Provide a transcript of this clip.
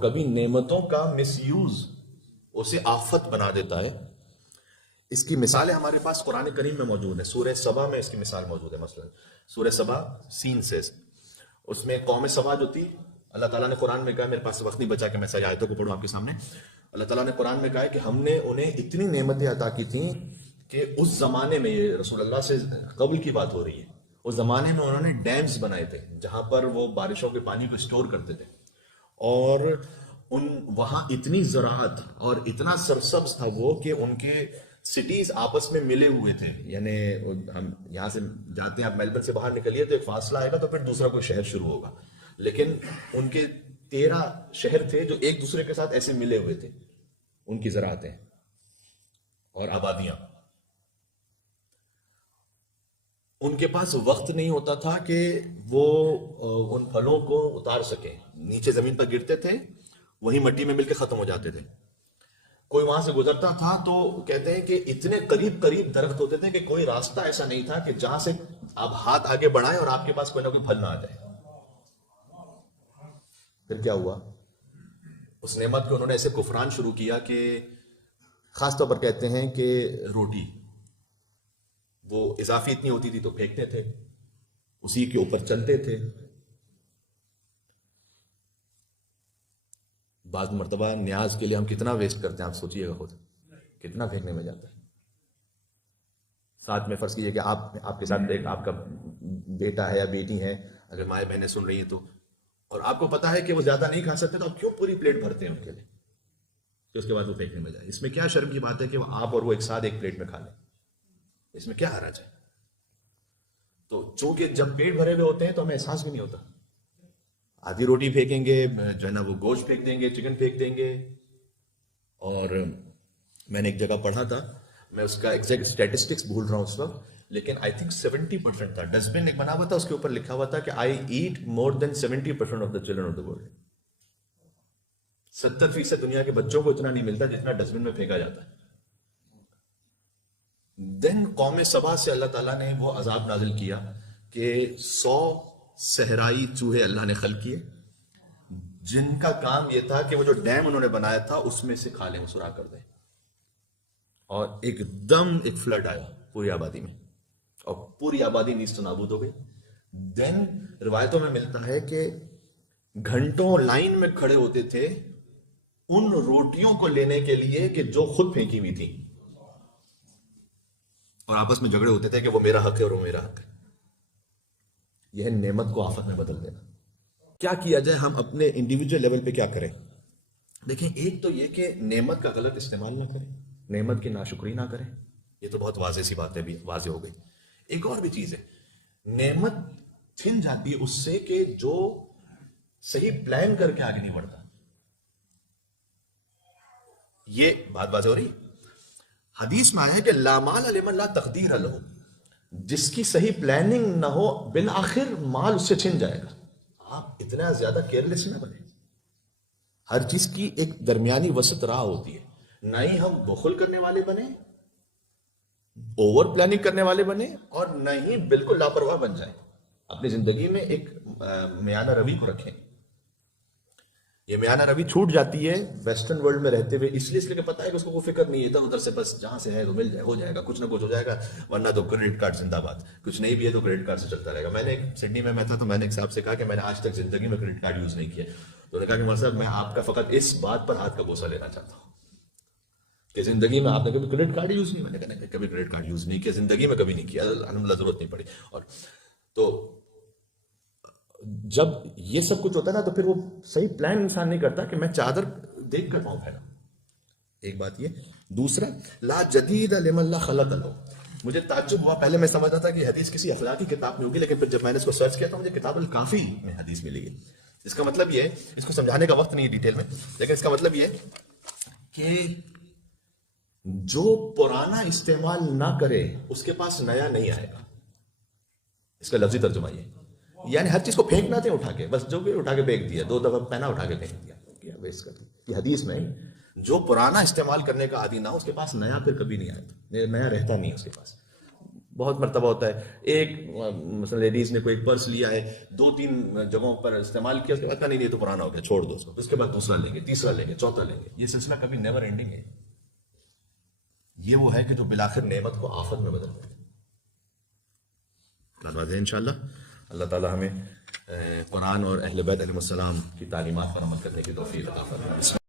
کبھی نعمتوں کا مس یوز اسے آفت بنا دیتا ہے. اس کی مثالیں ہمارے پاس قرآن کریم میں موجود ہیں. سورہ سبا میں اس کی مثال موجود ہے. مثلا سورہ سبا سین سے اس میں قوم سبا جو تھی، اللہ تعالیٰ نے قرآن میں کہا، میرے پاس وقت نہیں بچا کہ میں ساری آیتوں کو پڑھوں آپ کے سامنے. اللہ تعالیٰ نے قرآن میں کہا ہے کہ ہم نے انہیں اتنی نعمتیں عطا کی تھیں کہ اس زمانے میں، یہ رسول اللہ سے قبل کی بات ہو رہی ہے، اس زمانے میں انہوں نے ڈیمز بنائے تھے جہاں پر وہ بارشوں کے پانی کو اسٹور کرتے تھے، اور وہاں اتنی زراعت اور اتنا سرسبز تھا وہ کہ ان کے سٹیز آپس میں ملے ہوئے تھے. یعنی ہم یہاں سے جاتے ہیں، آپ میلبرن سے باہر نکلیے تو ایک فاصلہ آئے گا تو پھر دوسرا کوئی شہر شروع ہوگا، لیکن ان کے 13 شہر تھے جو ایک دوسرے کے ساتھ ایسے ملے ہوئے تھے. ان کی زراعتیں اور آبادیاں. ان کے پاس وقت نہیں ہوتا تھا کہ وہ ان پھلوں کو اتار سکیں. نیچے زمین پر گرتے تھے، وہی مٹی میں مل کے ختم ہو جاتے تھے. کوئی وہاں سے گزرتا تھا تو کہتے ہیں کہ اتنے قریب قریب درخت ہوتے تھے کہ کوئی راستہ ایسا نہیں تھا کہ جہاں سے آپ ہاتھ آگے بڑھائیں اور آپ کے پاس کوئی نہ کوئی پھل نہ آ جائے. پھر کیا ہوا؟ اس نعمت کو انہوں نے ایسے کفران شروع کیا کہ خاص طور پر کہتے ہیں کہ روٹی وہ اضافی اتنی ہوتی تھی تو پھینکتے تھے، اسی کے اوپر چلتے تھے. بعض مرتبہ نیاز کے لیے ہم کتنا ویسٹ کرتے ہیں، آپ سوچئے گا خود کتنا پھینکنے میں جاتا ہے. ساتھ میں فرض کیجئے کہ آپ کے ساتھ ایک آپ کا بیٹا ہے یا بیٹی ہے، اگر مائیں بہنیں سن رہی ہیں تو، اور آپ کو پتا ہے کہ وہ زیادہ نہیں کھا سکتے، تو آپ کیوں پوری پلیٹ بھرتے ہیں ان کے لیے کہ اس کے بعد وہ پھینکنے میں جائے؟ اس میں کیا شرم کی بات ہے کہ آپ اور وہ ایک ساتھ ایک پلیٹ میں کھا لیں؟ اس میں کیا حرج ہے؟ تو چونکہ جب پیٹ بھرے ہوئے ہوتے ہیں تو ہمیں احساس بھی نہیں ہوتا. آدھی روٹی پھینکیں گے، جو ہے نا وہ گوشت پھینک دیں گے، چکن پھینک دیں گے. اور میں نے ایک جگہ پڑھا تھا، میں اس کا ایگزیکٹ اسٹیٹسٹکس بھول رہا ہوں اس وقت، لیکن آئی تھنک 70% تھا. ڈسٹ بن ایک بنا ہوا تھا، اس کے اوپر لکھا ہوا تھا کہ I eat more than 70% of the children of the world. 70% دنیا کے بچوں کو اتنا نہیں ملتا جتنا ڈسٹ بن میں پھینکا جاتا ہے. دین قوم سبا سے اللہ تعالیٰ نے وہ عذاب نازل کیا کہ 100 صحرائی چوہے اللہ نے خلق کیے، جن کا کام یہ تھا کہ وہ جو ڈیم انہوں نے بنایا تھا اس میں سے کھا لیں، وہ سوراخ کر دیں. اور ایک دم ایک فلڈ آیا پوری آبادی میں، اور پوری آبادی نیست و نابود ہو گئی. دین روایتوں میں ملتا ہے کہ گھنٹوں لائن میں کھڑے ہوتے تھے ان روٹیوں کو لینے کے لیے کہ جو خود پھینکی ہوئی تھی، اور آپس میں جھگڑے ہوتے تھے کہ وہ میرا حق ہے اور وہ میرا حق ہے. یہ ہے نعمت کو آفت میں بدل دینا. کیا کیا جائے؟ ہم اپنے انڈیویجول لیول پہ کیا کریں؟ دیکھیں، ایک تو یہ کہ نعمت کا غلط استعمال نہ کریں، نعمت کی ناشکری نہ کریں. یہ تو بہت واضح سی بات ہے، بھی واضح ہو گئی. ایک اور بھی چیز ہے، نعمت چھن جاتی ہے اس سے کہ جو صحیح پلان کر کے آگے نہیں بڑھتا. یہ بات واضح ہو رہی. حدیث میں آیا ہے کہ لا مال لمن لا تقدیر لہ، جس کی صحیح پلاننگ نہ ہو بالآخر مال اس سے چھن جائے گا. آپ اتنا زیادہ کیئرلیس نہ بنیں. ہر چیز کی ایک درمیانی وسط راہ ہوتی ہے. نہ ہی ہم بخل کرنے والے بنیں، اوور پلاننگ کرنے والے بنیں، اور نہ ہی بالکل لاپرواہ بن جائیں. اپنی زندگی میں ایک میانہ روی کو رکھیں. یہ میانہ روی چھوٹ جاتی ہے ویسٹرن ورلڈ میں رہتے ہوئے، اس لیے کہ پتہ ہے کہ اس کو کوئی فکر نہیں ہے، ادھر ادھر سے بس جہاں سے ہے وہ مل جائے، ہو جائے گا، کچھ نہ کچھ ہو جائے گا، ورنہ تو کریڈٹ کارڈ زندہ باد، کچھ نہیں بھی ہے تو کریڈٹ کارڈ سے چلتا رہے گا. میں نے سڈنی میں تھا تو میں نے ایک صاحب سے کہا کہ میں نے آج تک زندگی میں کریڈٹ کارڈ یوز نہیں کیا. تو انہوں نے کہا کہ مولانا صاحب میں آپ کا فقط اس بات پر ہاتھ کا بوسہ لینا چاہتا ہوں کہ زندگی میں آپ نے کبھی کریڈٹ کارڈ یوز نہیں. میں نے کہا کبھی کریڈٹ کارڈ یوز نہیں کیا، زندگی میں کبھی نہیں کیا، الحمدللہ ضرورت نہیں پڑی. اور تو جب یہ سب کچھ ہوتا ہے نا تو پھر وہ صحیح پلان انسان نہیں کرتا کہ میں چادر دیکھ کر پاؤں پھیلا. ایک بات یہ. دوسرا، لا جدید لمن لا خلق لہ. مجھے تعجب ہوا، پہلے میں سمجھتا تھا کہ حدیث کسی اخلاقی کتاب میں ہوگی، لیکن پھر جب میں نے اس کو سرچ کیا تو مجھے کتاب الکافی میں حدیث ملی گئی. اس کا مطلب یہ ہے، اس کو سمجھانے کا وقت نہیں ہے ڈیٹیل میں، لیکن اس کا مطلب یہ کہ جو پرانا استعمال نہ کرے اس کے پاس نیا نہیں آئے گا. اس کا لفظی ترجمہ یہ، یعنی ہر چیز کو پھینکنا تھے اٹھا کے، بس جو بھی اٹھا کے پھینک دیا، 2 دفعہ پہنا اٹھا کے پھینک دیا، کیا ویسٹ کر دیا. یہ حدیث میں جو پرانا استعمال کرنے کا عادی نہ ہو اس کے پاس نیا پھر کبھی نہیں آتا، نیا رہتا نہیں اس کے پاس. بہت مرتبہ ہوتا ہے ایک مثلا لیڈیز نے کوئی ایک پرس لیا ہے 2-3 جگہوں پر استعمال کیا، اس کے بعد نہیں یہ تو پرانا ہو گیا چھوڑ دو اس کو، اس کے بعد دوسرا لیں گے، تیسرا لیں گے، چوتھا لیں گے، یہ سلسلہ کبھی نیور اینڈنگ ہے. یہ وہ ہے کہ جو بالآخر نعمت کو آفت میں بدل دے. بات ہے انشاءاللہ. اللہ تعالی ہمیں قرآن اور اہل بیت علیہ السلام کی تعلیمات پر عمل کرنے کی توفیق عطا فرمائے.